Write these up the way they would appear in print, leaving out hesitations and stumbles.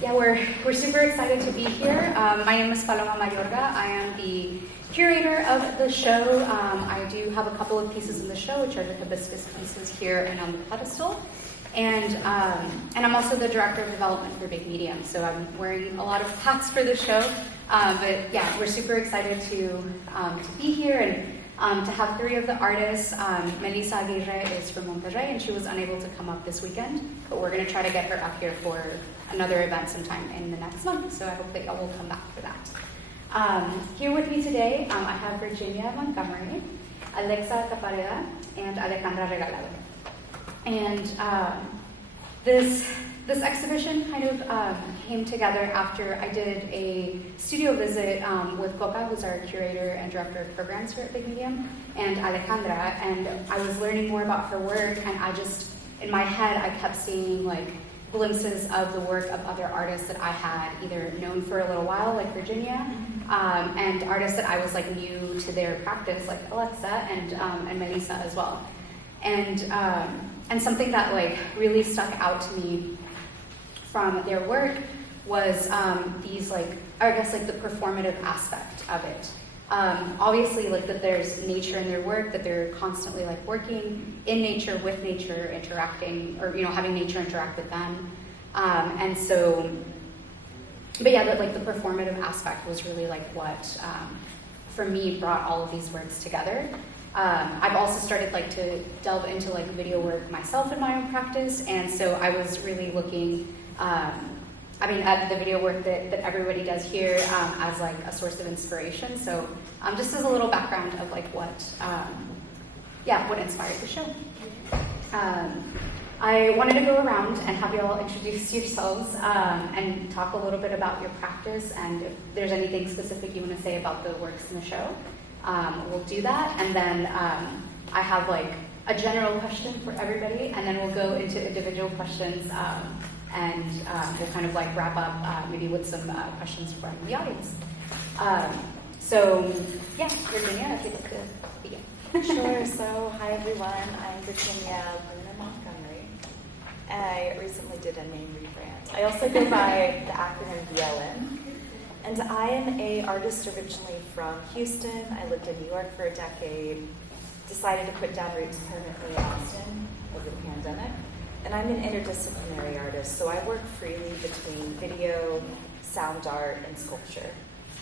Yeah, we're super excited to be here. My name is Paloma Mayorga. I am the curator of the show. I do have a couple of pieces in the show, which are the hibiscus pieces here and on the pedestal. And I'm also the director of development for Big Medium, so I'm wearing a lot of hats for the show. But yeah, we're super excited to be here and to have three of the artists. Melissa Aguirre is from Monterrey, and she was unable to come up this weekend, but we're going to try to get her up here for another event sometime in the next month, so I hope that y'all will come back for that. Here with me today, I have Virginia Montgomery, Alexa Capareda, and Alejandra Regalado. And this exhibition kind of came together after I did a studio visit with Coca, who's our curator and director of programs here at Big Medium, and Alejandra, and I was learning more about her work, and I just, in my head, I kept seeing like glimpses of the work of other artists that I had either known for a little while, like Virginia, and artists that I was like new to their practice, like Alexa and Melissa as well. And something that like really stuck out to me from their work was these like, I guess like the performative aspect of it. Obviously like that there's nature in their work, that they're constantly like working in nature, with nature, interacting, or having nature interact with them. And so, but yeah, like the performative aspect was really like what, for me, brought all of these works together. I've also started like to delve into like video work myself in my own practice, and so I was really looking, at the video work that everybody does here as like a source of inspiration. So just as a little background of like what inspired the show. I wanted to go around and have you all introduce yourselves and talk a little bit about your practice, and if there's anything specific you want to say about the works in the show, we'll do that. And then I have like a general question for everybody, and then we'll go into individual questions, and we'll kind of like wrap up maybe with some questions from the audience. So yeah, Virginia, if you'd like to begin. Sure. So hi everyone, I'm Virginia Montgomery. I recently did a name rebrand. I also go by the acronym VLN. And I am an artist originally from Houston. I lived in New York for a decade, decided to put down roots permanently in Austin over the pandemic. And I'm an interdisciplinary artist, so I work freely between video, sound art, and sculpture.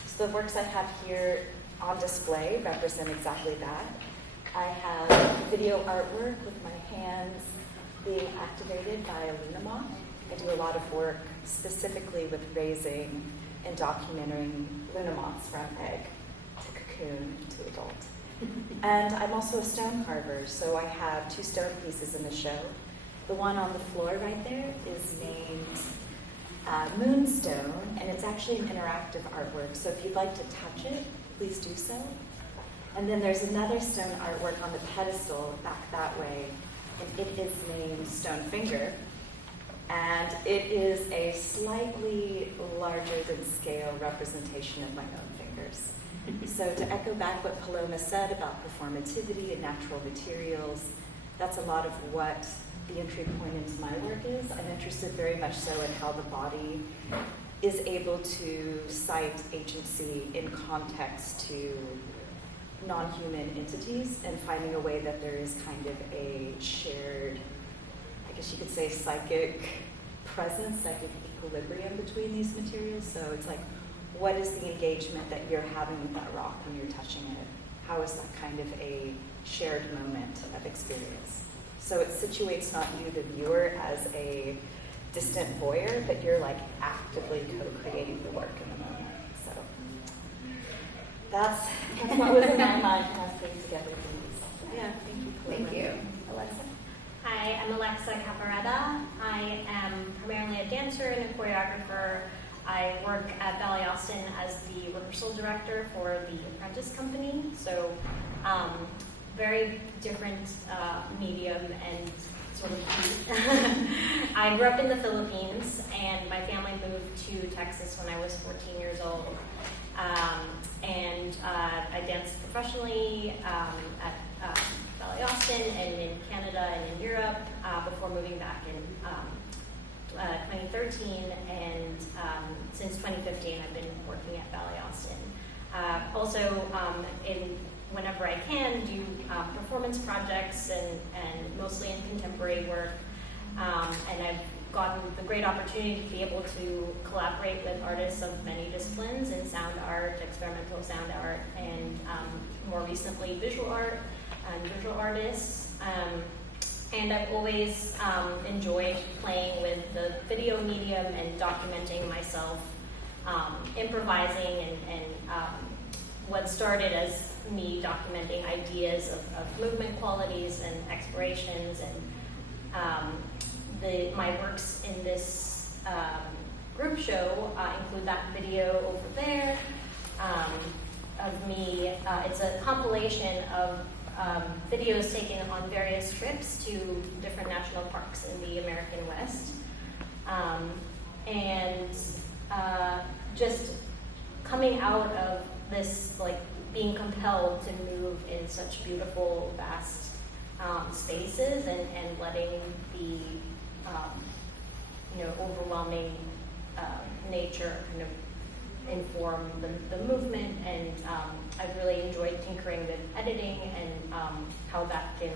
So the works I have here on display represent exactly that. I have video artwork with my hands being activated by a Lunamoth. I do a lot of work specifically with raising and documenting Lunamoths from egg to cocoon to adult. And I'm also a stone carver, so I have 2 stone pieces in the show. The one on the floor right there is named Moonstone, and it's actually an interactive artwork, so if you'd like to touch it, please do so. And then there's another stone artwork on the pedestal back that way, and it is named Stone Finger. And it is a slightly larger than scale representation of my own fingers. So to echo back what Paloma said about performativity and natural materials, that's a lot of what the entry point into my work is. I'm interested very much so in how the body is able to cite agency in context to non-human entities, and finding a way that there is kind of a shared, I guess you could say, psychic presence, psychic equilibrium between these materials. So it's like, what is the engagement that you're having with that rock when you're touching it? How is that kind of a shared moment of experience? So it situates not you, the viewer, as a distant voyeur, but you're like actively co-creating the work in the moment. So that's what was in my mind when I was putting together these. Yeah, thank you, Paloma. Thank you. Alexa? Hi, I'm Alexa Capareda. I am primarily a dancer and a choreographer. I work at Ballet Austin as the rehearsal director for the Apprentice Company. So very different medium and sort of I grew up in the Philippines, and my family moved to Texas when I was 14 years old. And I danced professionally at Ballet Austin and in Canada and in Europe before moving back in 2013, and since 2015 I've been working at Valley Austin. Whenever I can, do performance projects and mostly in contemporary work. And I've gotten the great opportunity to be able to collaborate with artists of many disciplines in sound art, experimental sound art, and more recently visual art and visual artists. And I've always enjoyed playing with the video medium and documenting myself, improvising, and what started as me documenting ideas of movement qualities and explorations, and my works in this group show include that video over there of me. It's a compilation of videos taken on various trips to different national parks in the American West, and just coming out of this, like, being compelled to move in such beautiful, vast spaces, and letting the overwhelming nature kind of inform the movement. And I've really enjoyed tinkering with editing and how that can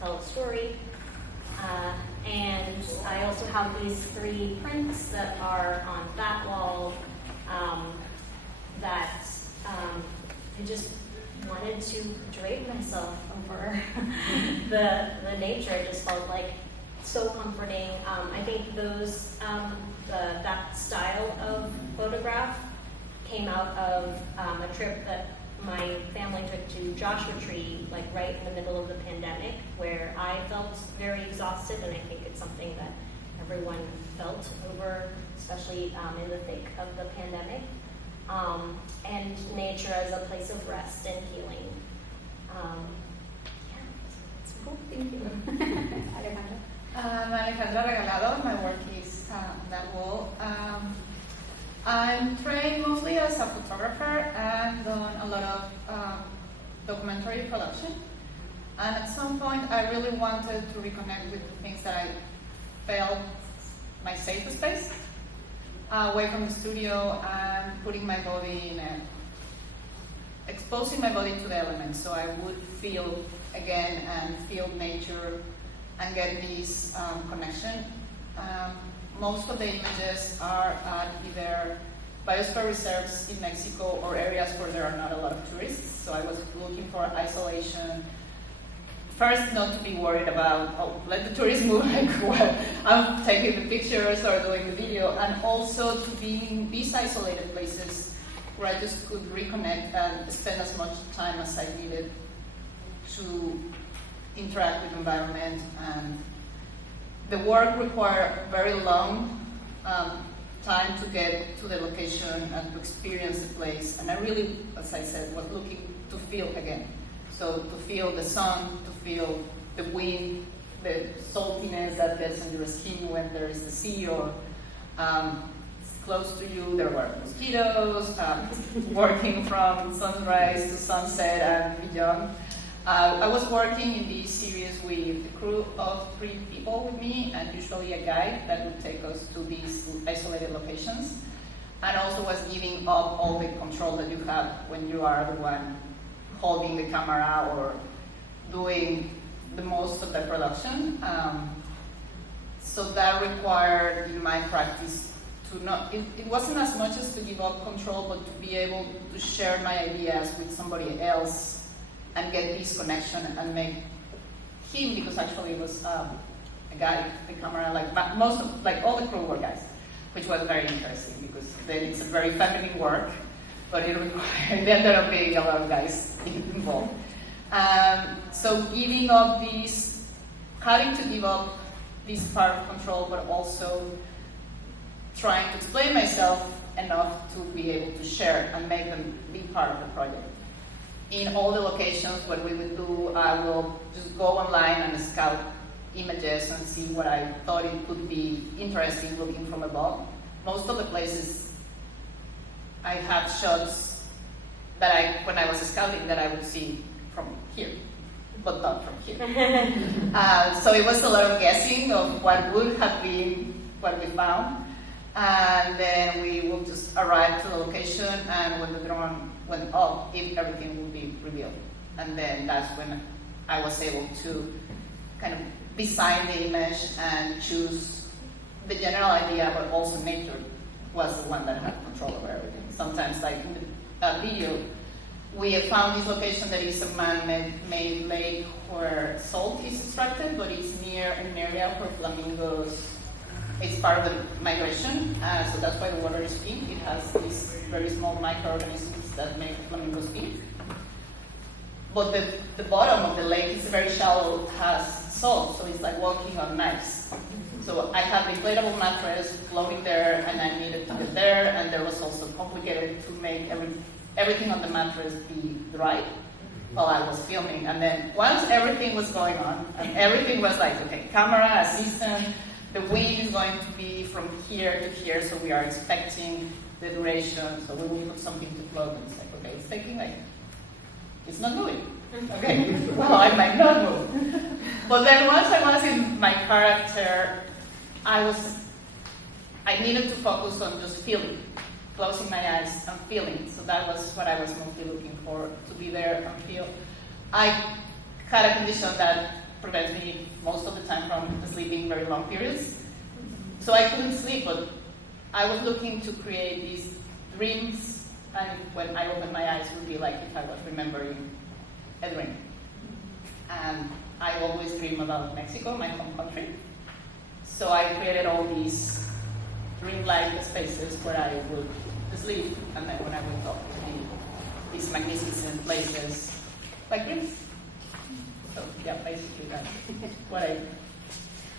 tell a story. And I also have these 3 prints that are on that wall that I just wanted to drape myself over the nature. It just felt like so comforting. I think those that style of photograph came out of a trip that my family took to Joshua Tree, like right in the middle of the pandemic, where I felt very exhausted, and I think it's something that everyone felt over, especially in the thick of the pandemic. And nature as a place of rest and healing. It's cool. Thank you. Alejandra. I'm Alejandra Regalado. My work is on that wall. I'm trained mostly as a photographer and done a lot of documentary production. And at some point, I really wanted to reconnect with the things that I felt my safe space, away from the studio, and putting my body in exposing my body to the elements, so I would feel again and feel nature and get this connection. Most of the images are at either biosphere reserves in Mexico or areas where there are not a lot of tourists. So I was looking for isolation. First, not to be worried about, let the tourists move like while I'm taking the pictures or doing the video, and also to be in these isolated places where I just could reconnect and spend as much time as I needed to interact with the environment. And the work required very long time to get to the location and to experience the place. And I really, as I said, was looking to feel again. So to feel the sun, to feel the wind, the saltiness that gets on your skin when there is the sea or close to you. There were mosquitoes, working from sunrise to sunset and beyond. I was working in this series with a crew of 3 people with me, and usually a guide that would take us to these isolated locations, and also was giving up all the control that you have when you are the one holding the camera or doing the most of the production. So that required, in my practice, to not, it wasn't as much as to give up control, but to be able to share my ideas with somebody else and get this connection and make him, because actually it was a guy, the camera, like all the crew were guys, which was very interesting because then it's a very feminine work, but it required, there ended up being a lot of guys involved. So giving up this, having to give up this part of control, but also trying to explain myself enough to be able to share and make them be part of the project. In all the locations, what we would do, I will just go online and scout images and see what I thought it could be interesting looking from above. Most of the places I had shots that when I was scouting, that I would see from here. but not from here. So it was a lot of guessing of what would have been what we found. And then we would just arrive to the location, and when the drone went up, if everything would be revealed. And then that's when I was able to kind of design the image and choose the general idea, but also nature was the one that had control over everything. Sometimes, like in the video, we have found this location that is a man-made lake where salt is extracted, but it's near an area where flamingos, it's part of the migration, so that's why the water is pink. It has these very small microorganisms that make flamingos pink. But the bottom of the lake is very shallow, has salt, so it's like walking on ice. So I had the inflatable mattress floating there, and I needed to get there, and there was also complicated to make everything on the mattress be dry while I was filming. And then once everything was going on, and everything was like, okay, camera, assistant, the wind is going to be from here to here, so we are expecting the duration, so we will put something to float, and it's like, okay, it's taking like, it's not moving. Okay, well, I might not move. But then once I was in my character, I needed to focus on just feeling, closing my eyes and feeling. So that was what I was mostly looking for, to be there and feel. I had a condition that prevents me most of the time from sleeping very long periods. So I couldn't sleep, but I was looking to create these dreams, and when I opened my eyes, it would be like if I was remembering a dream. And I always dream about Mexico, my home country. So I created all these dream-like spaces where I would sleep, and then when I wake up, it would be these magnificent places, like dreams. So yeah, basically that's what I do.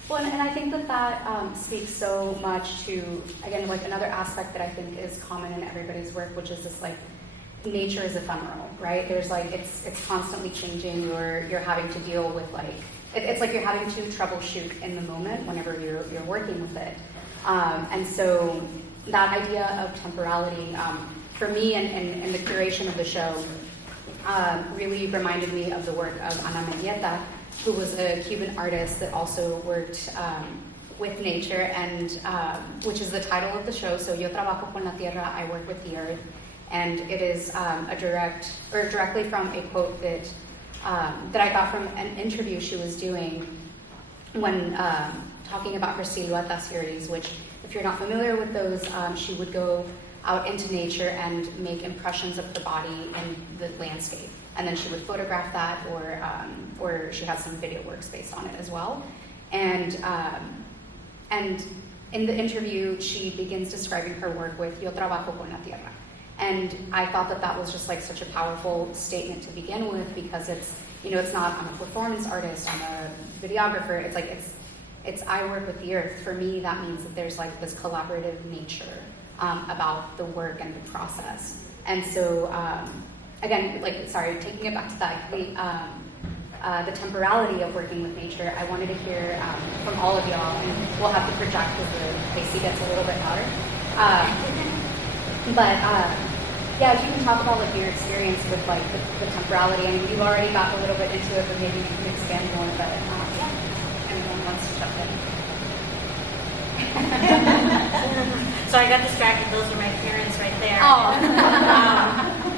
Well, and I think that speaks so much to, again, like another aspect that I think is common in everybody's work, which is this like, nature is ephemeral, right? There's like, it's constantly changing. You're having to deal with like, it's like you're having to troubleshoot in the moment whenever you're working with it. And so that idea of temporality, for me and the curation of the show, really reminded me of the work of Ana Mendieta, who was a Cuban artist that also worked with nature, and which is the title of the show. So Yo trabajo con la tierra, I work with the earth, and it is directly from a quote that I got from an interview she was doing when talking about her Silueta series, which, if you're not familiar with those, she would go out into nature and make impressions of her body in the landscape. And then she would photograph that, or she has some video works based on it as well. And in the interview, she begins describing her work with Yo trabajo con la tierra. And I thought that was just like such a powerful statement to begin with, because it's, it's not, I'm a performance artist, I'm a videographer, it's like, it's I work with the earth. For me, that means that there's like this collaborative nature about the work and the process. And so, again, taking it back to that, the temporality of working with nature, I wanted to hear from all of y'all, and we'll have to project as the AC gets a little bit louder. Yeah, if you can talk about like your experience with like the temporality. I mean, you've already got a little bit into it, but maybe you can expand more. But yeah, anyone wants to jump in. So I got distracted. Those are my parents right there. Oh.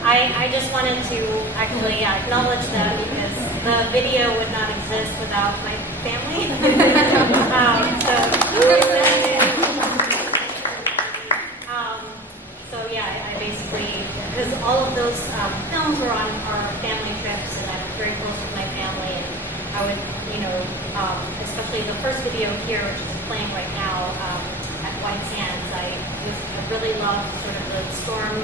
I just wanted to actually acknowledge them, because the video would not exist without my family. So yeah, I basically, because all of those films were on our family trips, and I'm very close with my family, and I would, especially the first video here, which is playing right now at White Sands, I really loved sort of the storm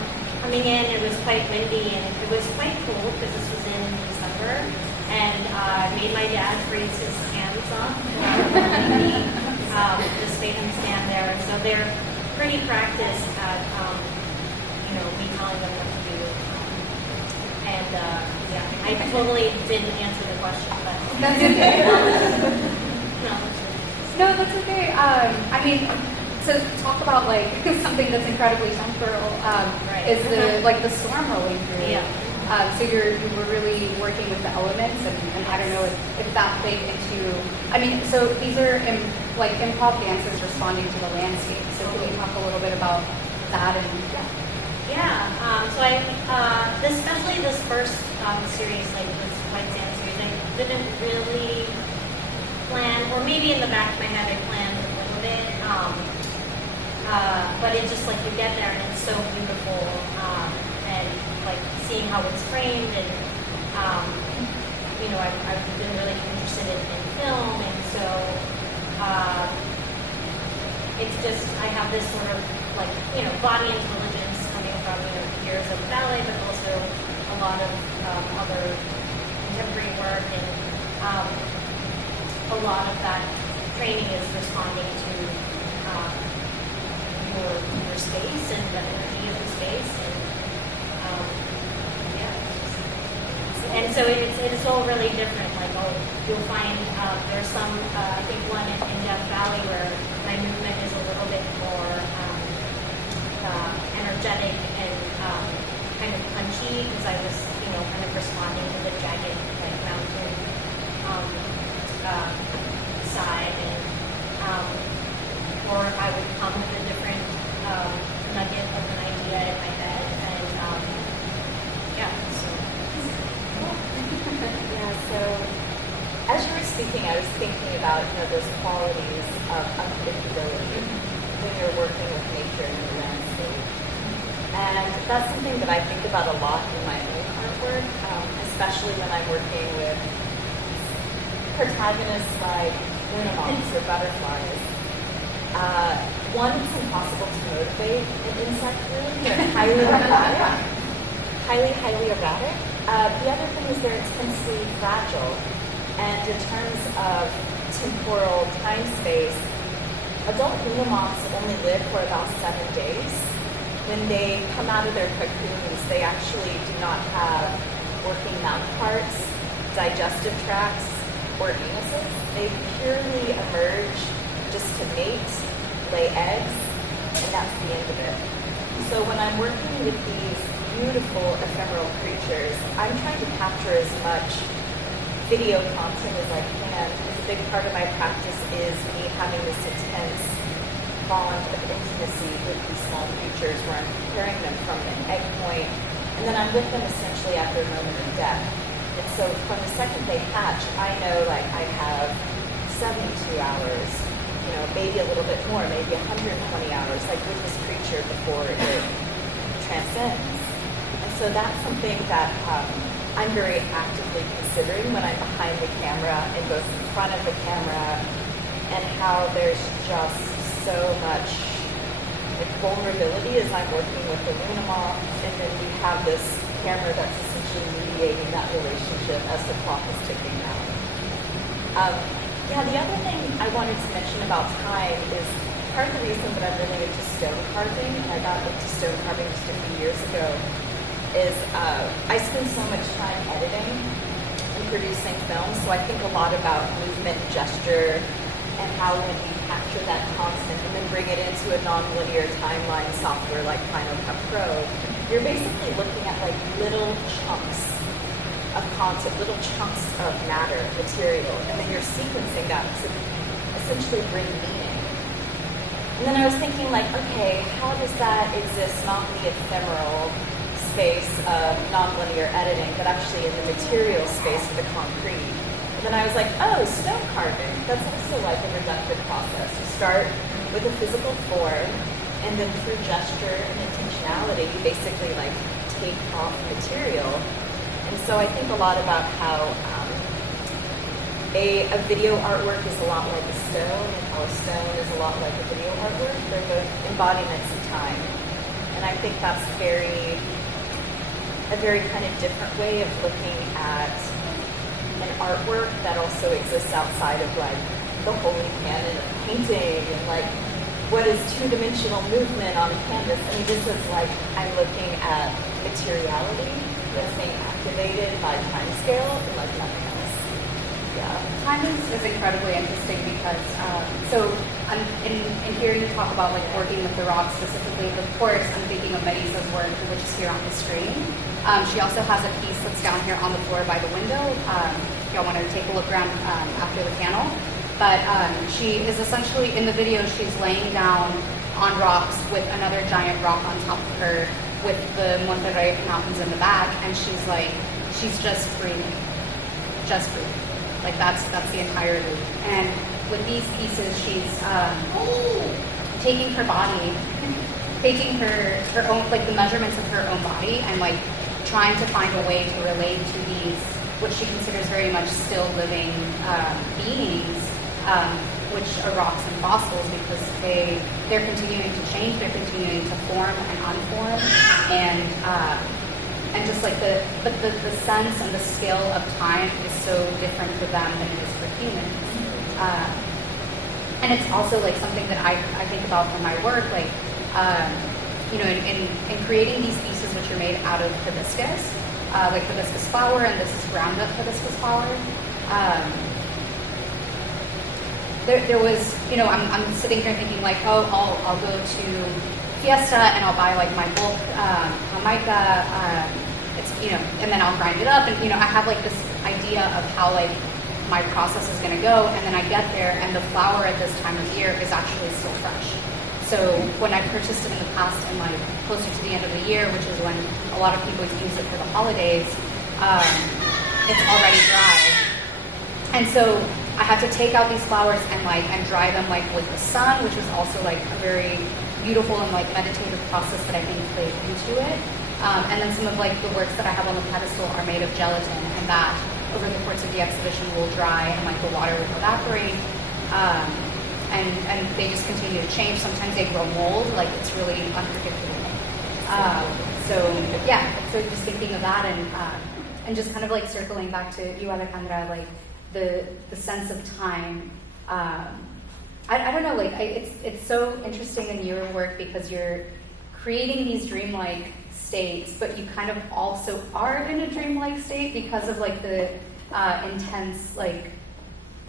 coming in. It was quite windy, and it was quite cool because this was in December, and I made my dad freeze his hands off letting me just made him stand there. And so they're pretty practiced at me telling them what to do. And yeah, I totally didn't answer the question, but That's okay. no. No, that's okay. I mean, to talk about like something that's incredibly temporal Right. is the storm rolling through. Yeah. So you were really working with the elements, and I don't know if that played into. I mean, so these are like improv dances responding to the landscape. So can you talk a little bit about that? And So especially this first series, like this White Sand series, I didn't really plan, or maybe in the back of my head I planned a little bit, but it's just like you get there and it's so beautiful, and like seeing how it's framed, and I've been really interested in film, and so it's just I have this sort of like body intelligence coming from years of ballet, but also a lot of other contemporary work, and a lot of that training is responding to your space and the energy of the space, and so it's all really different. Like you'll find there's some I think one in Death Valley where my movement is a little bit more energetic and kind of punchy because I was kind of responding to the jagged like mountain side, and or I would come with a different nugget of an idea in my head, and so as you were speaking, I was thinking about those qualities of unpredictability when you're working with nature and the landscape. And that's something that I think about a lot in my own artwork, especially when I'm working with protagonists like moths or butterflies. One, it's impossible to motivate an insect really. They're highly erratic. Highly erratic. The other thing is they're intensely fragile. And in terms of temporal time space, adult Luna moths only live for about 7 days. When they come out of their cocoons, they actually do not have working mouth parts, digestive tracts, or anuses. They purely emerge just to mate, lay eggs, and that's the end of it. So when I'm working with these beautiful ephemeral creatures, I'm trying to capture as much video content as I can, because a big part of my practice is me having this intense bond of intimacy with these small creatures where I'm preparing them from an egg point, and then I'm with them essentially at their moment of death. And so from the second they hatch, I know like I have 72 hours, maybe a little bit more, maybe 120 hours, like with this creature before it transcends. And so that's something that I'm very actively considering when I'm behind the camera and both in front of the camera, and how there's just so much like vulnerability as I'm working with the Luna moth, and then we have this camera that's essentially mediating that relationship as the clock is ticking down. The other thing I wanted to mention about time is part of the reason that I'm really into stone carving, and I got into stone carving just a few years ago, is I spend so much time editing and producing films, so I think a lot about movement, gesture, and how when we capture that content and then bring it into a non-linear timeline software like Final Cut Pro, you're basically looking at like little chunks of content, little chunks of matter, material, and then you're sequencing that to essentially bring meaning. And then I was thinking like, okay, how does that exist not in the ephemeral space of non-linear editing, but actually in the material space of the concrete? And then I was like, oh, stone carving, that's also like a reductive process. You start with a physical form, and then through gesture and intentionality, you basically like take off material. And so I think a lot about how a video artwork is a lot like a stone, and how a stone is a lot like a video artwork. They're both embodiments of time. And I think that's a very kind of different way of looking at an artwork that also exists outside of like the holy canon of painting and like what is two-dimensional movement on a canvas. I mean, this is like I'm looking at materiality that's being activated by time scale and like nothing else. Time is incredibly interesting because, so in hearing you talk about like working with the rocks specifically, of course, I'm thinking of Marisa's work, which is here on the screen. She also has a piece that's down here on the floor by the window. If y'all want to take a look around after the panel. But she is essentially, in the video, she's laying down on rocks with another giant rock on top of her with the Monterrey Mountains in the back, and she's like, she's just breathing. Just breathing. Like that's the entire loop. And with these pieces, she's taking her body, taking her own, like the measurements of her own body, and like trying to find a way to relate to these, what she considers very much still living beings, which are rocks and fossils, because they're continuing to change, they're continuing to form and unform, and just like the sense and the scale of time is so different for them than it is for humans. And it's also like something that I think about for my work, like, you know, in creating these pieces which are made out of hibiscus, like hibiscus flower, and this is ground up hibiscus flower. There was, you know, I'm sitting here thinking like, oh, I'll go to Fiesta and I'll buy like my bulk Jamaica, it's, you know, and then I'll grind it up, and you know, I have like this idea of how like my process is going to go, and then I get there and the flower at this time of year is actually still fresh. So when I purchased it in the past and like closer to the end of the year, which is when a lot of people use it for the holidays, it's already dry. And so I had to take out these flowers and dry them like with the sun, which was also like a very beautiful and like meditative process that I think played into it. And then some of like the works that I have on the pedestal are made of gelatin, and that over the course of the exhibition will dry and like the water will evaporate. And they just continue to change. Sometimes they grow mold, like it's really unpredictable. So yeah, so just thinking of that and just kind of like circling back to you, Alejandra, like the sense of time. I don't know, like it's so interesting in your work because you're creating these dreamlike states, but you kind of also are in a dreamlike state because of like the intense like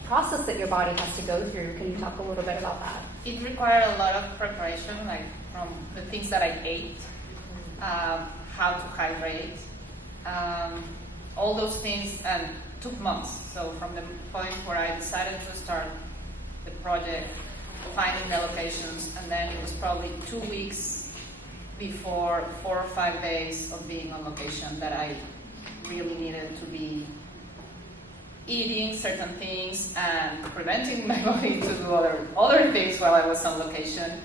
process that your body has to go through. Can you talk a little bit about that? It required a lot of preparation, like from the things that I ate, how to hydrate, all those things, and took months. So from the point where I decided to start the project, finding the locations, and then it was probably 2 weeks before 4 or 5 days of being on location that I really needed to be eating certain things and preventing my body to do other things while I was on location.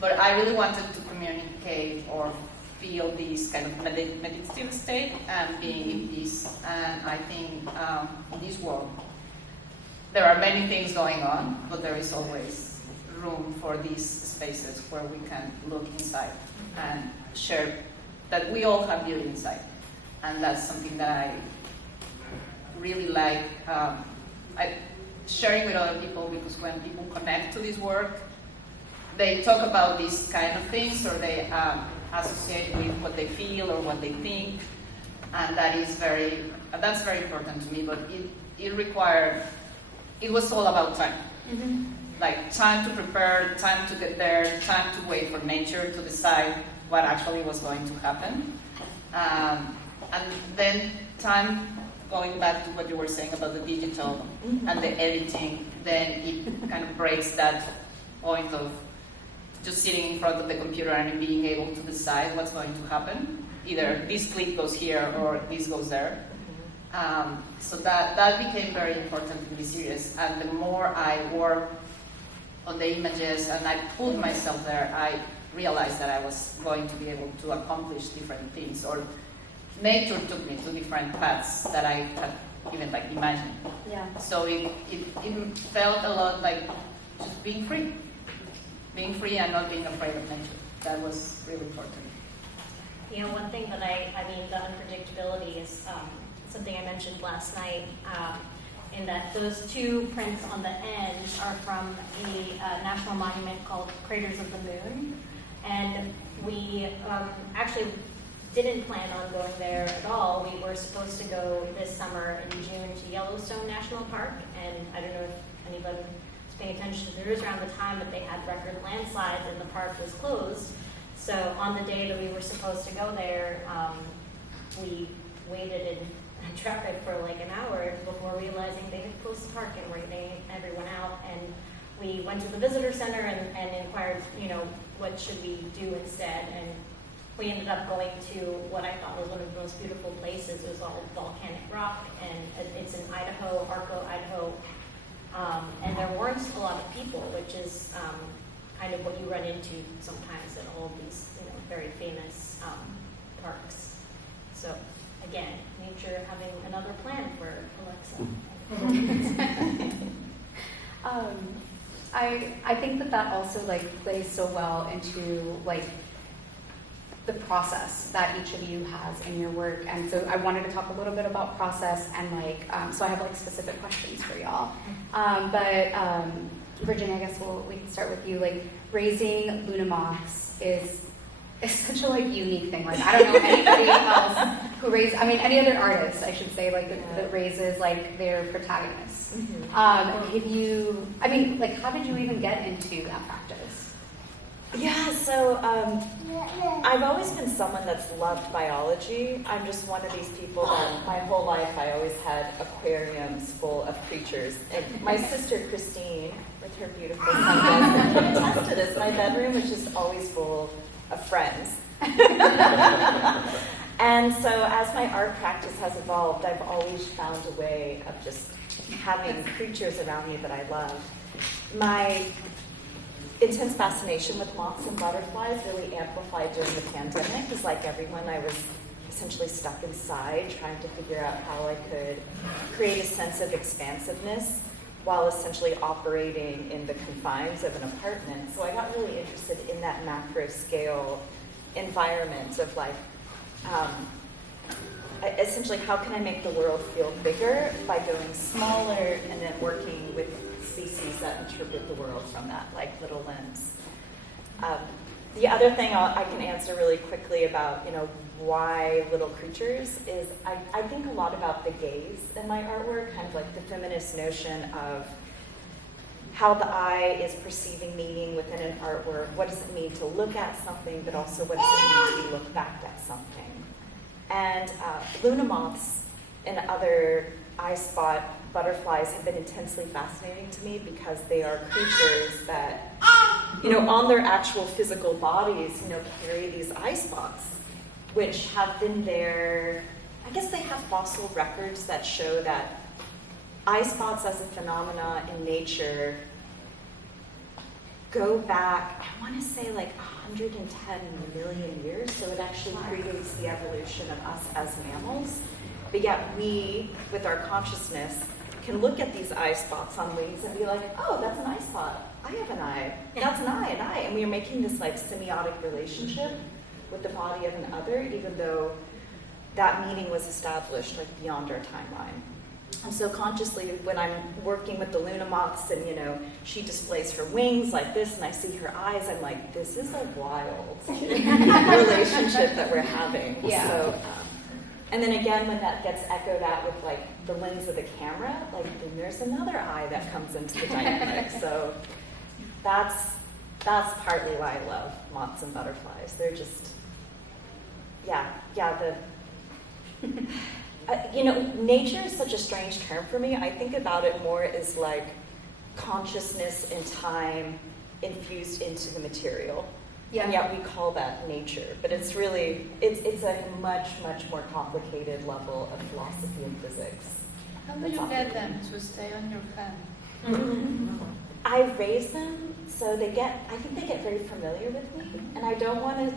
But I really wanted to communicate or feel this kind of meditative state and being in peace. And I think in this world, there are many things going on, but there is always room for these spaces where we can look inside and share that we all have beauty inside. And that's something that I really like sharing with other people, because when people connect to this work, they talk about these kind of things, or they associate with what they feel or what they think, and that's very important to me. But it was all about time. Mm-hmm. Like time to prepare, time to get there, time to wait for nature to decide what actually was going to happen. And then time, going back to what you were saying about the digital and the editing, then it kind of breaks that point of just sitting in front of the computer and being able to decide what's going to happen. Either this clip goes here or this goes there. So that became very important in this series. And the more I work on the images and I put myself there, I realized that I was going to be able to accomplish different things, or nature took me to different paths that I had even like imagined. Yeah. So it felt a lot like just being free and not being afraid of nature. That was really important. You know, one thing that I mean, the unpredictability is something I mentioned last night, in that those two prints on the end are from a national monument called Craters of the Moon. And we actually didn't plan on going there at all. We were supposed to go this summer in June to Yellowstone National Park, and I don't know if anybody was paying attention to the news around the time, but they had record landslides and the park was closed. So on the day that we were supposed to go there, we waited in traffic for like an hour before realizing they had closed the park and were getting everyone out. And we went to the visitor center and inquired, what should we do instead? And we ended up going to what I thought was one of the most beautiful places. It was all volcanic rock, and it's in Idaho, Arco, Idaho. And there weren't a lot of people, which is kind of what you run into sometimes at all of these, very famous parks. So again, nature having another plan for Alexa. I think that also plays so well into the process that each of you has in your work, and so I wanted to talk a little bit about process and so I have specific questions for y'all. But Virginia, I guess we can start with you. Raising Luna moths is such a unique thing. I don't know anybody else who any other artist, I should say, that raises their protagonists. Mm-hmm. How did you even get into that practice? Yeah, so I've always been someone that's loved biology. I'm just one of these people that my whole life I always had aquariums full of creatures. And my sister Christine, with her beautiful sunglasses, can attest to this. My bedroom is just always full of friends. And so as my art practice has evolved, I've always found a way of just having creatures around me that I love. My intense fascination with moths and butterflies really amplified during the pandemic, because like everyone, I was essentially stuck inside trying to figure out how I could create a sense of expansiveness while essentially operating in the confines of an apartment. So I got really interested in that macro scale environment of essentially how can I make the world feel bigger by going smaller and then working with species that interpret the world from that little lens. The other thing I can answer really quickly about why little creatures is I think a lot about the gaze in my artwork, kind of the feminist notion of how the eye is perceiving meaning within an artwork. What does it mean to look at something, but also what does it mean to look back at something? And Luna moths and other eye spot butterflies have been intensely fascinating to me because they are creatures that, on their actual physical bodies, carry these eye spots, which have been there. I guess they have fossil records that show that eye spots as a phenomena in nature go back, I want to say 110 million years, so it actually predates the evolution of us as mammals. But yet we, with our consciousness, can look at these eye spots on wings and be like, oh, that's an eye spot. I have an eye. That's an eye, an eye. And we are making this semiotic relationship with the body of an other, even though that meaning was established beyond our timeline. And so consciously, when I'm working with the Luna moths and, she displays her wings like this and I see her eyes, I'm like, this is a wild relationship that we're having. Yeah. So, and then again, when that gets echoed out with the lens of the camera, then there's another eye that comes into the dynamic. So that's partly why I love moths and butterflies. They're just, nature is such a strange term for me. I think about it more as consciousness and time infused into the material. Yeah. And yet we call that nature. But it's really, it's a much, much more complicated level of philosophy and physics. How do you get them to stay on your fan? Mm-hmm. I raise them so I think they get very familiar with me. And I don't want to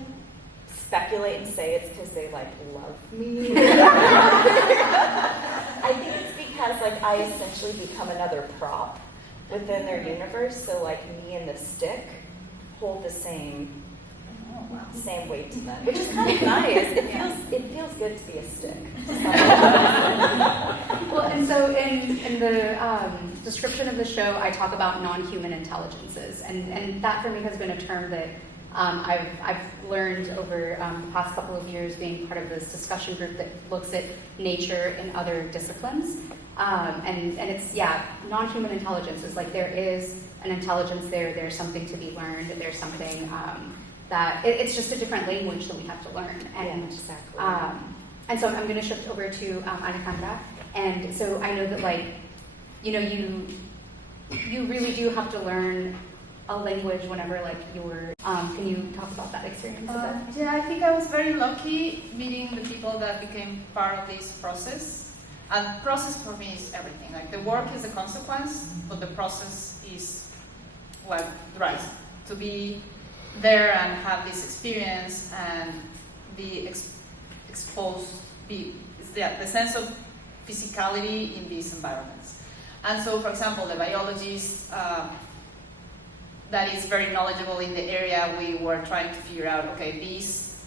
speculate and say it's because they love me. I think it's because I essentially become another prop within their universe. So me and the stick hold the same weight to them, which is kind of nice. It feels good to be a stick. Well, and so in the description of the show, I talk about non-human intelligences, and that for me has been a term that I've learned over the past couple of years being part of this discussion group that looks at nature in other disciplines. And it's, yeah, non-human intelligence is like there is an intelligence there, there's something to be learned, there's something that, it's just a different language that we have to learn. And, Yeah, exactly. And so I'm going to shift over to Alejandra. And so I know that, like, you know, you really do have to learn a language whenever, like, you're, can you talk about that experience a bit? Yeah, I think I was very lucky meeting the people that became part of this process. And process for me is everything. Like, the work is a consequence, but the process is what drives to be there and have this experience and be exposed, the sense of physicality in these environments. And so, for example, the biologist that is very knowledgeable in the area, we were trying to figure out, okay, this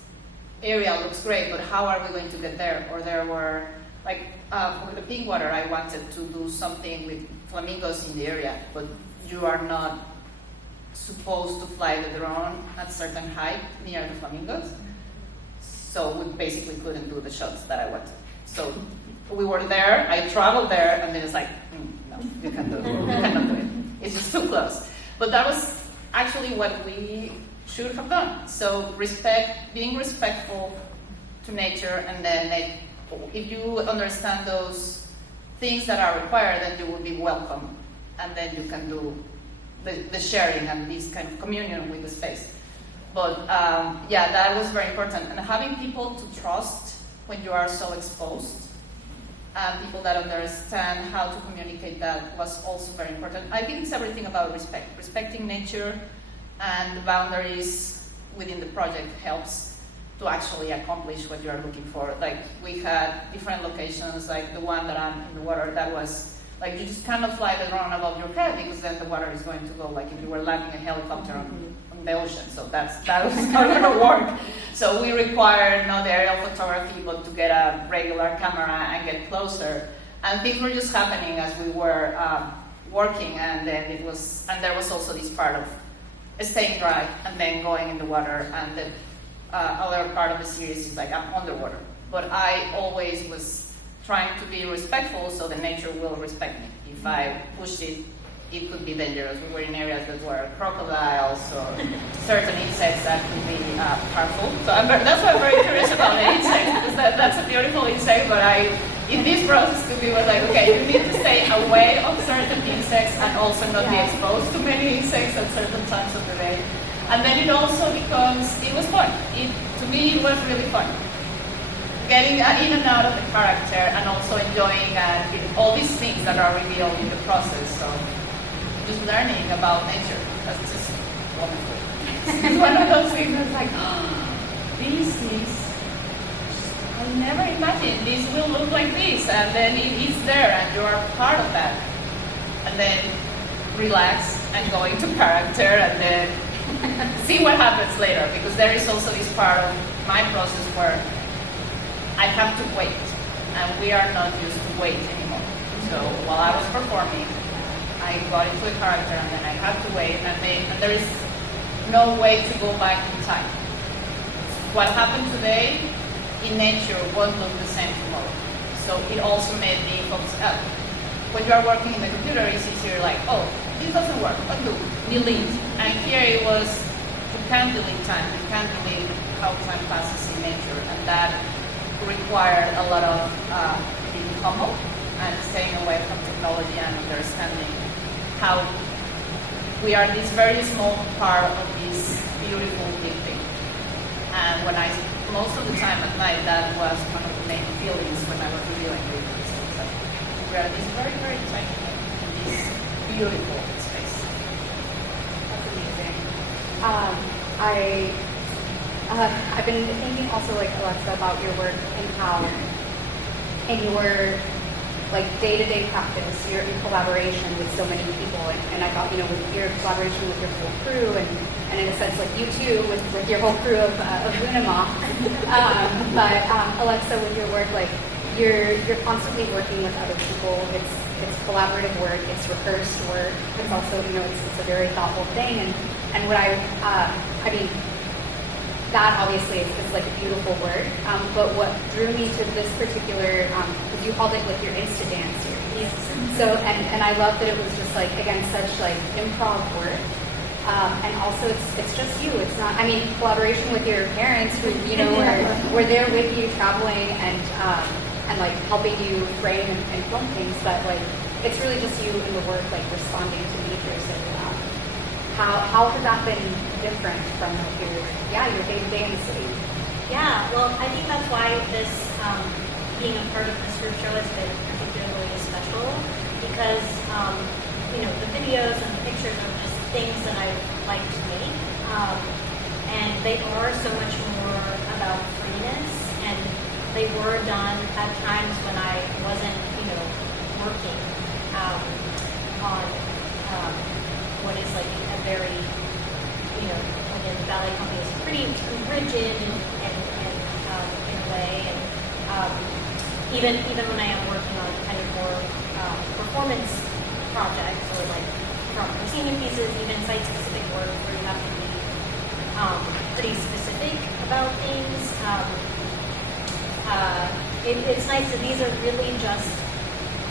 area looks great, but how are we going to get there? Or there were, like, for the pink water, I wanted to do something with flamingos in the area, but you are not supposed to fly the drone at certain height near the flamingos. So we basically couldn't do the shots that I wanted. So we were there, I traveled there, and then it's like, no, you can't do it. You cannot do it. It's just too close. But that was actually what we should have done. So being respectful to nature, and then if you understand those things that are required, then you will be welcome, and then you can do the sharing and this kind of communion with the space. But yeah, that was very important. And having people to trust when you are so exposed, and people that understand how to communicate that was also very important. I think it's everything about respect. Respecting nature and the boundaries within the project helps to actually accomplish what you are looking for. Like, we had different locations, like the one that I'm in the water, that was like, you just cannot fly the drone above your head because then the water is going to go like if you were landing a helicopter on the ocean. So that was not going to work. So we required not the aerial photography, but to get a regular camera and get closer. And things were just happening as we were working, and then there was also this part of staying dry and then going in the water. And the other part of the series is like I'm underwater. But I always was trying to be respectful, so the nature will respect me. If I pushed it, it could be dangerous. We were in areas that were crocodiles or certain insects that could be harmful. So that's why I'm very curious about the insects, because that's a beautiful insect, but in this process to be was like, okay, you need to stay away of certain insects and also not be exposed to many insects at certain times of the day. And then it also becomes, it was fun. To me, it was really fun. Getting in and out of the character and also enjoying all these things that are revealed in the process. So just learning about nature. That's just wonderful. It's one of those things that's like, this is, I never imagined this will look like this, and then it is there and you are part of that. And then relax and go into character and then see what happens later, because there is also this part of my process where I have to wait, and we are not used to wait anymore. So while I was performing, I got into a character, and then I had to wait, and there is no way to go back in time. What happened today in nature won't look the same tomorrow. So it also made me focus up. When you are working in the computer, it's easier, like, oh, this doesn't work, undo, delete. And here it was, you can't delete time, you can't delete how time passes in nature, and that required a lot of being humble and staying away from technology and understanding how we are this very small part of this beautiful big thing. And most of the time at night, that was one of the main feelings when I was reviewing it. So we are this very, very tiny thing in this beautiful space. That's amazing. I've been thinking also, like, Alexa, about your work and how in your like day-to-day practice, you're in collaboration with so many people, and I thought, you know, with your collaboration with your whole crew, and in a sense, like you too, with your whole crew of Lunamach. But Alexa, with your work, like you're constantly working with other people. It's collaborative work. It's rehearsed work. It's also, you know, it's a very thoughtful thing. And what I mean, that obviously is like a beautiful work. But what drew me to this particular, because you called it like your Insta dance series. Yes. So, and I love that it was just like, again, such like improv work. And also it's just you. It's not, I mean, collaboration with your parents who, you know, were there with you traveling and like helping you frame and film things, but like, it's really just you in the work, like responding to nature. So how has that been different from like your day-to-day in the city? Yeah, well, I think that's why this being a part of this group show has been particularly special because you know, the videos and the pictures are just things that I like to make, and they are so much more about freeness, and they were done at times when I wasn't, you know, working on what is like a very, you know, again, the ballet company is pretty rigid and in a way, and even when I am working on kind of more performance projects or like from senior pieces, even site-specific work where you have to be pretty specific about things. It's nice that these are really just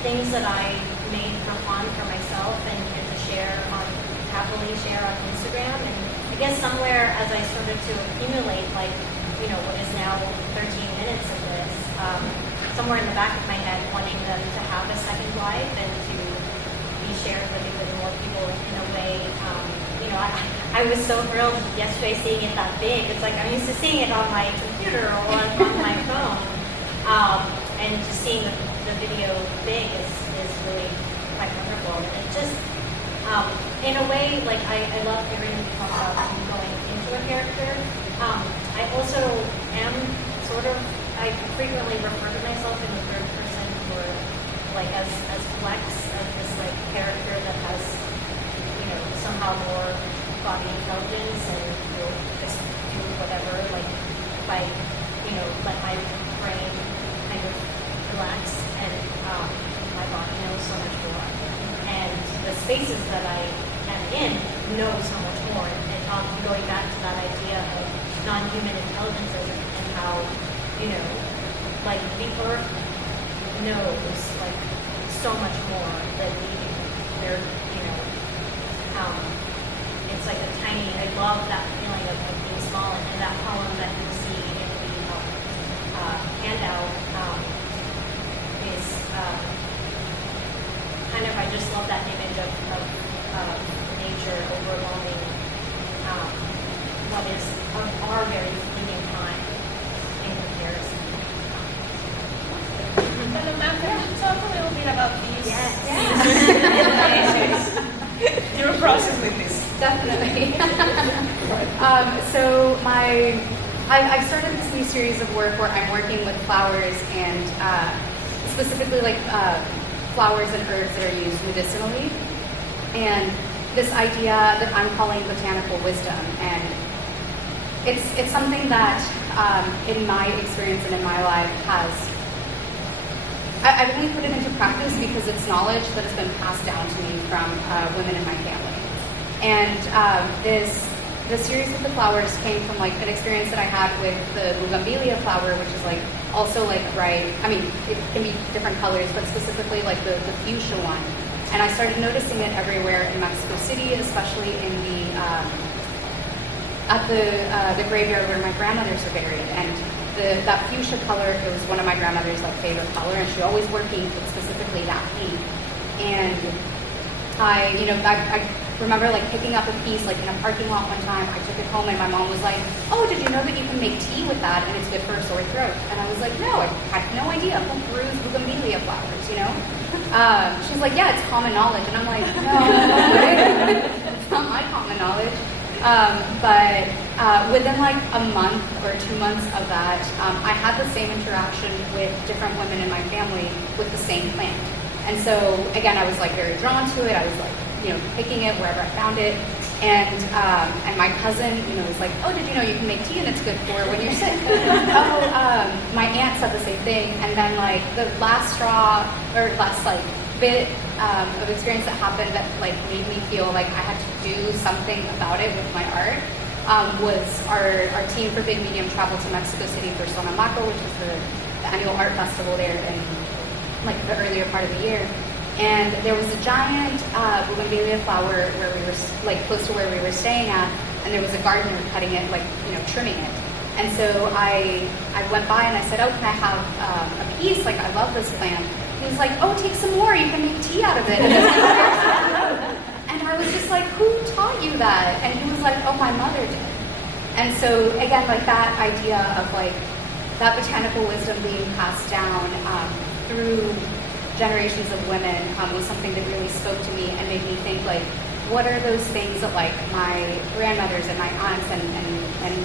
things that I made for fun for myself and to happily share on Instagram. And I guess somewhere as I started to accumulate, like, you know, what is now 13 minutes of this, somewhere in the back of my head wanting them to have a second life and to be shared with even more people in a way. You know, I was so thrilled yesterday seeing it that big. It's like I'm used to seeing it on my computer or on my phone. And just seeing the video big is really quite wonderful. And it just, in a way, like I love hearing you talk about going into a character. I also am sort of, I frequently refer to myself in the third person for like as Flex, as this like character that has, you know, somehow more body intelligence and will just do whatever, like if I, you know, let my brain kind of relax and my body knows so much more. And the spaces that I am in know so much more. And going back to that idea of non-human intelligences and how, you know, like the earth knows like so much more than we do. They're, you know, it's like a tiny, I love that feeling of being small, and that poem that you see in the handout is kind of, I just love that image of nature overwhelming what is our very fleeting time in comparison. But Amanda, can you talk a little bit about these? Yes. Your process with this. Definitely. So I've started this new series of work where I'm working with flowers and specifically like flowers and herbs that are used medicinally. And this idea that I'm calling botanical wisdom. And it's something that in my experience and in my life I've only put it into practice because it's knowledge that has been passed down to me from women in my family. And the series with the flowers came from like an experience that I had with the bougainvillea flower, which is like also like bright. I mean, it can be different colors, but specifically like the fuchsia one. And I started noticing it everywhere in Mexico City, especially in at the graveyard where my grandmothers are buried. And that fuchsia color, it was one of my grandmother's like favorite color, and she always wore pink, but specifically that pink. And I remember like picking up a piece like in a parking lot one time. I took it home and my mom was like, "Oh, did you know that you can make tea with that and it's good for a sore throat?" And I was like, "No, I had no idea. Who brews bougainvillea flowers, you know?" She's like, "Yeah, it's common knowledge." And I'm like, "No, it's not my common knowledge." But within like a month or 2 months of that, I had the same interaction with different women in my family with the same plant. And so again, I was like very drawn to it. I was like, you know, picking it wherever I found it. And my cousin, you know, was like, "Oh, did you know you can make tea and it's good for when you're sick?" My aunt said the same thing. And then like the last straw or last like bit of experience that happened that like made me feel like I had to do something about it with my art was our team for Big Medium traveled to Mexico City for Sonamaco, which is the annual art festival there in like the earlier part of the year. And there was a giant bougainvillea flower where we were like close to where we were staying at, and there was a gardener cutting it, like, you know, trimming it. And so I went by and I said, oh, can I have a piece? Like, I love this plant. He was like, oh, take some more. You can make tea out of it. And I was just like, who taught you that? And he was like, oh, my mother did. And so again, like that idea of like that botanical wisdom being passed down through generations of women was something that really spoke to me and made me think like, what are those things that like my grandmothers and my aunts and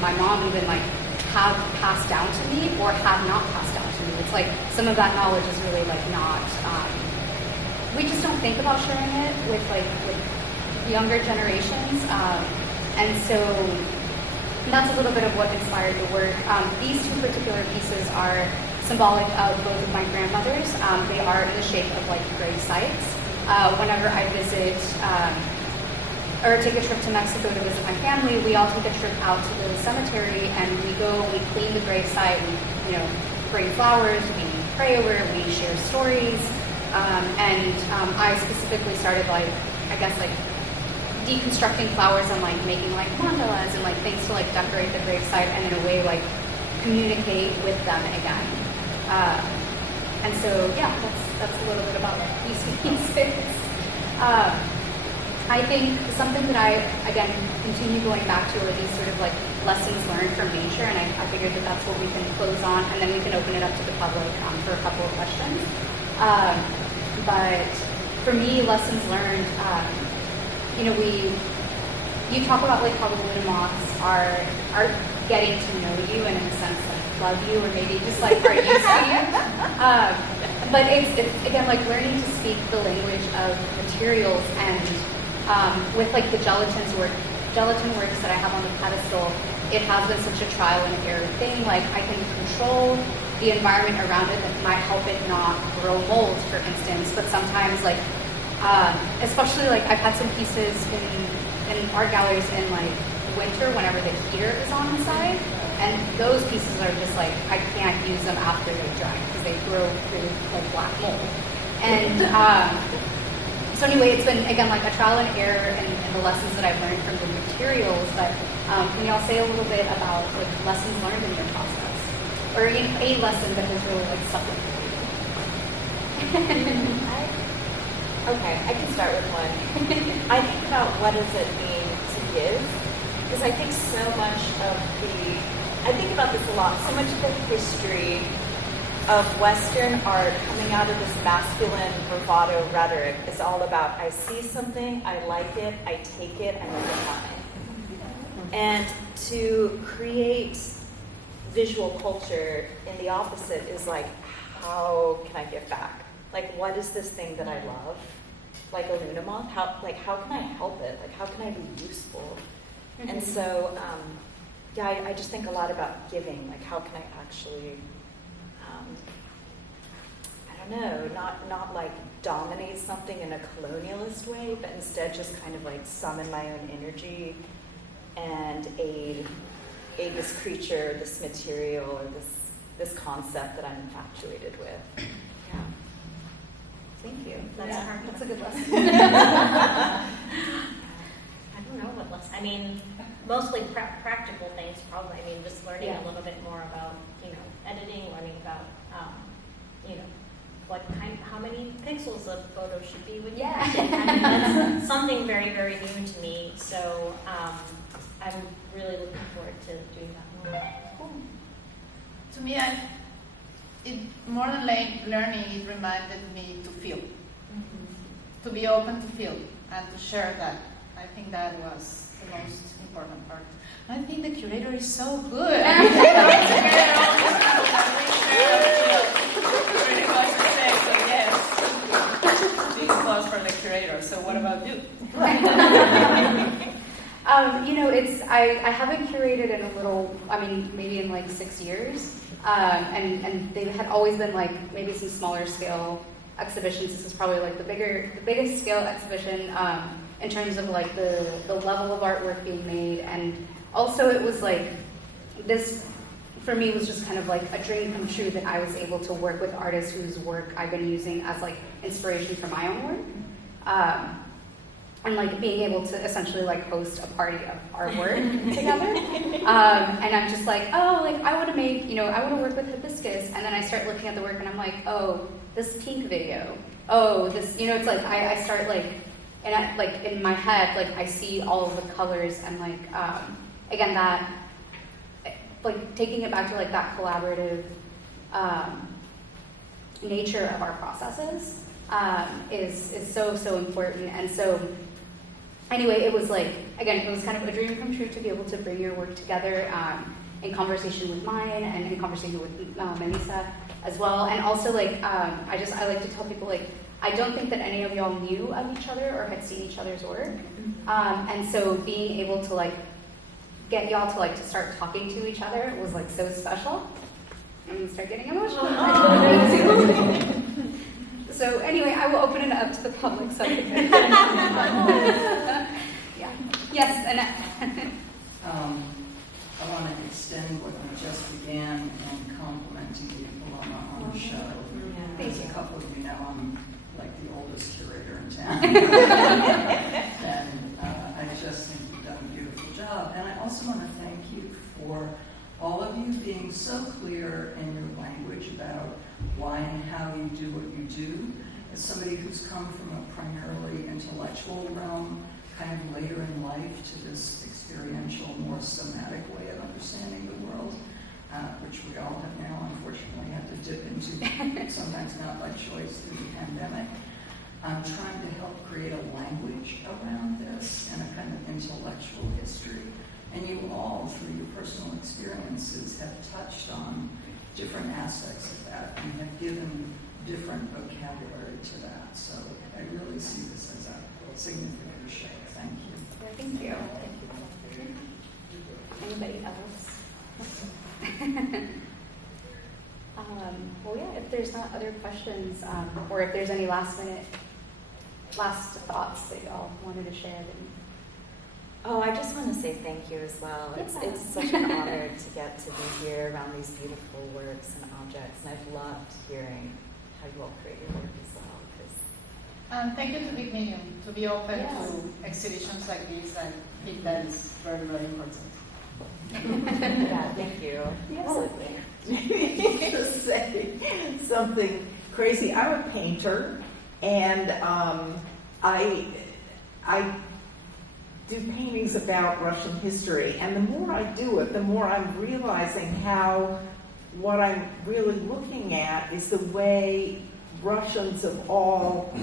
my mom even like have passed down to me or have not passed down to me? It's like some of that knowledge is really like not, we just don't think about sharing it with younger generations. And so that's a little bit of what inspired the work. These two particular pieces are symbolic of both of my grandmothers. They are in the shape of like grave sites. Whenever I visit or take a trip to Mexico to visit my family, we all take a trip out to the cemetery and we clean the grave site, we, you know, bring flowers, we pray over it, we share stories. I specifically started like, I guess like deconstructing flowers and like making like mandalas and like things to like decorate the grave site and in a way like communicate with them again. And so yeah, that's a little bit about these pieces. I think something that I, again, continue going back to are these sort of like lessons learned from nature, and I figured that that's what we can close on, and then we can open it up to the public for a couple of questions. But for me, lessons learned, you know, you talk about like how the Luna moths are getting to know you and in a sense like love you or maybe just like are used to you. But it's again like learning to speak the language of materials and with like the gelatin works that I have on the pedestal, it has been such a trial and error thing. Like I can control the environment around it that might help it not grow mold, for instance. But sometimes like, especially like I've had some pieces in art galleries in like winter whenever the heater is on inside, and those pieces are just like I can't use them after they dry because they grow through like black mold. And so anyway, it's been, again, like a trial and error and the lessons that I've learned from the materials, but can y'all say a little bit about like lessons learned in your process? Or you know, a lesson that has really like stuck with you? Okay, I can start with one. I think about what does it mean to give, because I think so much of I think about this a lot, so much of the history of Western art coming out of this masculine bravado rhetoric is all about, I see something, I like it, I take it, I make it mine. And to create visual culture in the opposite is like, how can I give back? Like, what is this thing that I love? Like a Luna moth, how can I help it? Like, how can I be useful? And so, yeah, I just think a lot about giving, like how can I actually, I don't know, not like dominate something in a colonialist way, but instead just kind of like summon my own energy and aid this creature, this material, or this concept that I'm infatuated with. Yeah. Thank you. That's a good lesson. I don't know what lesson. I mean, mostly practical things, probably. I mean, just learning a little bit more about, you know, editing, learning about, you know, how many pixels a photo should be when you edit. I mean, that's something very, very new to me. So I'm really looking forward to doing that more. Cool. To me, more than learning, it reminded me to feel, to be open to feel, and to share that. I think that was the most important part. I think the curator is so good. Big applause for the curator. So what about you? You know, I haven't curated in a little, I mean, maybe in like 6 years. And they had always been like maybe some smaller scale exhibitions. This is probably like the biggest scale exhibition in terms of like the level of artwork being made. And also it was like, this for me was just kind of like a dream come true that I was able to work with artists whose work I've been using as like inspiration for my own work. And like being able to essentially like host a party of our work together. And I'm just like, oh, like I want to make, I want to work with Hibiscus. And then I start looking at the work and I'm like, oh, this pink video. Oh, this, it's like I start like, and I, like in my head, like I see all of the colors and like, again, that, like taking it back to like that collaborative nature of our processes is so important. And so anyway, it was like, again, it was kind of a dream come true to be able to bring your work together in conversation with mine and in conversation with Melissa as well. And also like, I like to tell people like, I don't think that any of y'all knew of each other or had seen each other's work. And so being able to like, get y'all to like to start talking to each other was like so special. I'm gonna start getting emotional. So anyway, I will open it up to the public so yeah. Yes, Annette. I want to extend what you just began and complimenting you, Paloma, on the show. Thank As you. a couple of you know, I'm like the oldest curator in town. And I just think you've done a beautiful job. And I also want to thank you for all of you being so clear in your language about why and how you do what you do. As somebody who's come from a primarily intellectual realm, kind of later in life, to this experiential, more somatic way of understanding the world, which we all have now unfortunately had to dip into, sometimes not by choice through the pandemic. I'm trying to help create a language around this and a kind of intellectual history. And you all, through your personal experiences, have touched on different aspects of that and have given different vocabulary to that. So I really see this as a significant shift. Thank you. Thank you. Anybody else? Well, yeah, if there's not other questions, or if there's any last thoughts that y'all wanted to share. Oh, I just want to say thank you as well. It's such an honor to get to be here around these beautiful works and objects, and I've loved hearing how you all create your work as well. And thank you to Big Medium to be open to exhibitions like this. I think that is very, very important. Yeah, thank you. Yes. To say something crazy. I'm a painter, and I do paintings about Russian history. And the more I do it, the more I'm realizing how what I'm really looking at is the way Russians of all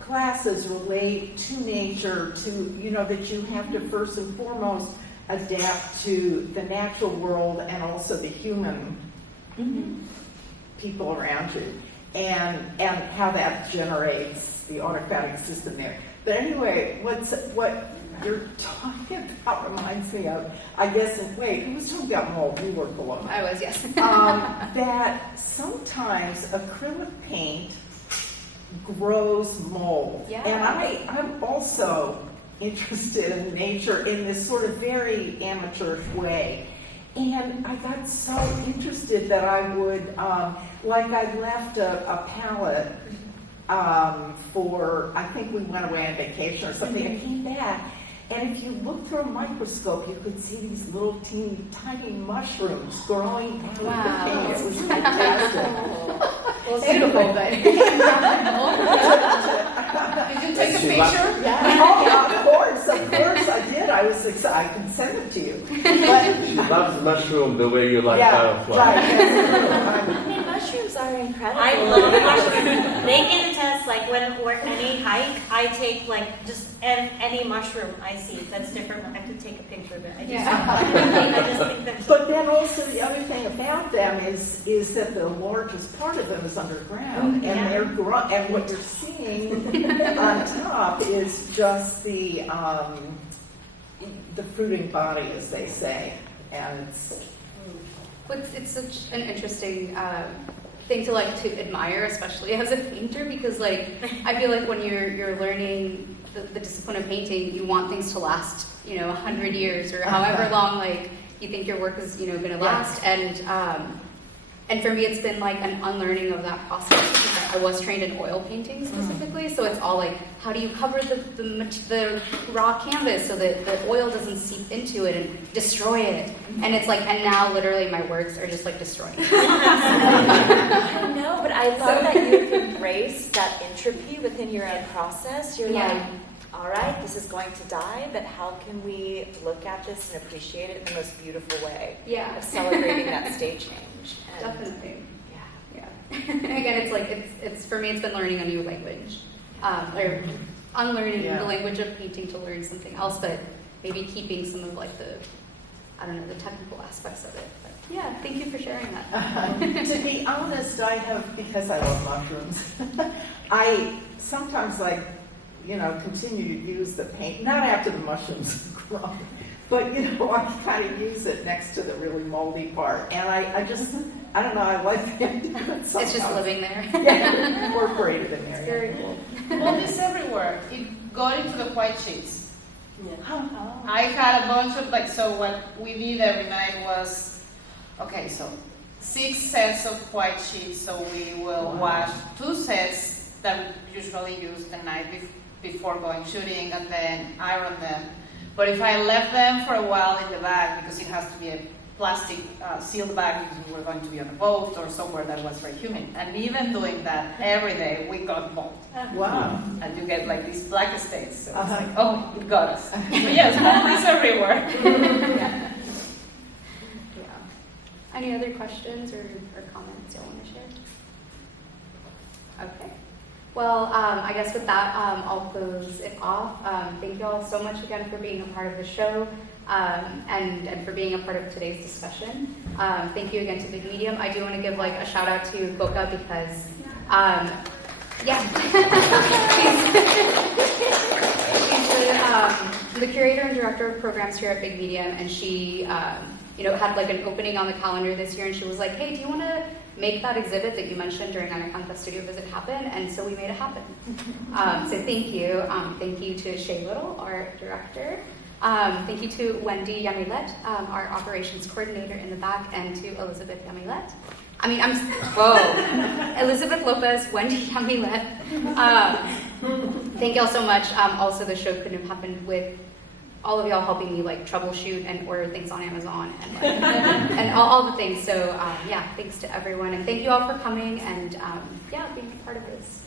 classes relate to nature, to, that you have to first and foremost adapt to the natural world and also the human people around you, and how that generates the autocratic system there. But anyway, what you're talking about reminds me of, I guess, who was talking about mold? You were below. I was, yes. That sometimes acrylic paint grows mold. Yeah. And I'm also interested in nature in this sort of very amateurish way. And I got so interested that I would, I left a palette for, I think we went away on vacation or something, and came back. And if you look through a microscope, you could see these little teeny tiny mushrooms growing out of the paint. It was fantastic. Well, it's beautiful, but Did you take a picture? Yeah, of course I did. I was excited. I can send it to you. But, she loves mushroom the way you like firefly. Right, that's true. I mean, mushrooms are incredible. I love mushrooms. They can attest, like when we're any hike, I take like just any mushroom I see that's different. I have to take a picture of it. I just think they're But then also the other thing about them is that the largest part of them is underground, and they're and what you're seeing on top is just the fruiting body, as they say, and it's such an interesting thing to admire, especially as a painter, because I feel like when you're learning the discipline of painting, you want things to last you know, 100 years or however long like you think your work is, you know, going to last. And for me, it's been like an unlearning of that process. Because I was trained in oil painting specifically, so it's all like, how do you cover the raw canvas so that the oil doesn't seep into it and destroy it? And it's like, and now literally my works are just like destroying it. I know, but I love that you've embraced that entropy within your own process. You're like, all right, this is going to die, but how can we look at this and appreciate it in the most beautiful way? Yeah. Of celebrating that state change. And Definitely. yeah. Again, it's like, it's for me, it's been learning a new language. Or unlearning the language of painting to learn something else, but maybe keeping some of like the, I don't know, the technical aspects of it. But yeah, thank you for sharing that. To be honest, I have, because I love mushrooms, I sometimes like, you know, continue to use the paint, not after the mushrooms have grown, but, you know, I kind of use it next to the really moldy part. And I just, I don't know, I like the idea of it It's just somehow. living there. Yeah, incorporated in there. It's very cool. Moldy's everywhere. It got into the white sheets. Oh. I had a bunch of like, so what we did every night was, okay, so 6 sets of white sheets, so we will wash 2 sets that we usually use the night before going shooting and then iron them. But if I left them for a while in the bag, because it has to be a plastic sealed bag because we were going to be on a boat or somewhere that was very humid. And even doing that every day, we got mold. Wow. And you get like these black stains. So it's like, oh, it got us. But yes, mold is everywhere. Yeah. Any other questions or comments y'all want to share? Okay. Well, I guess with that, I'll close it off. Thank you all so much again for being a part of the show and for being a part of today's discussion. Thank you again to Big Medium. I do want to give like a shout out to Boca because, she's the curator and director of programs here at Big Medium, and she, you know, had like an opening on the calendar this year, and she was like, "Hey, do you want to make that exhibit that you mentioned during Anacanta Studio Visit happen?" And so we made it happen. So thank you. Thank you to Shay Little, our director. Thank you to Wendy Yamilet, our operations coordinator in the back, and to Elizabeth Yamilet. Elizabeth Lopez, Wendy Yamilet. Thank y'all so much. Also, the show couldn't have happened with all of y'all helping me like troubleshoot and order things on Amazon and like, and all the things. So yeah, thanks to everyone, and thank you all for coming and being a part of this.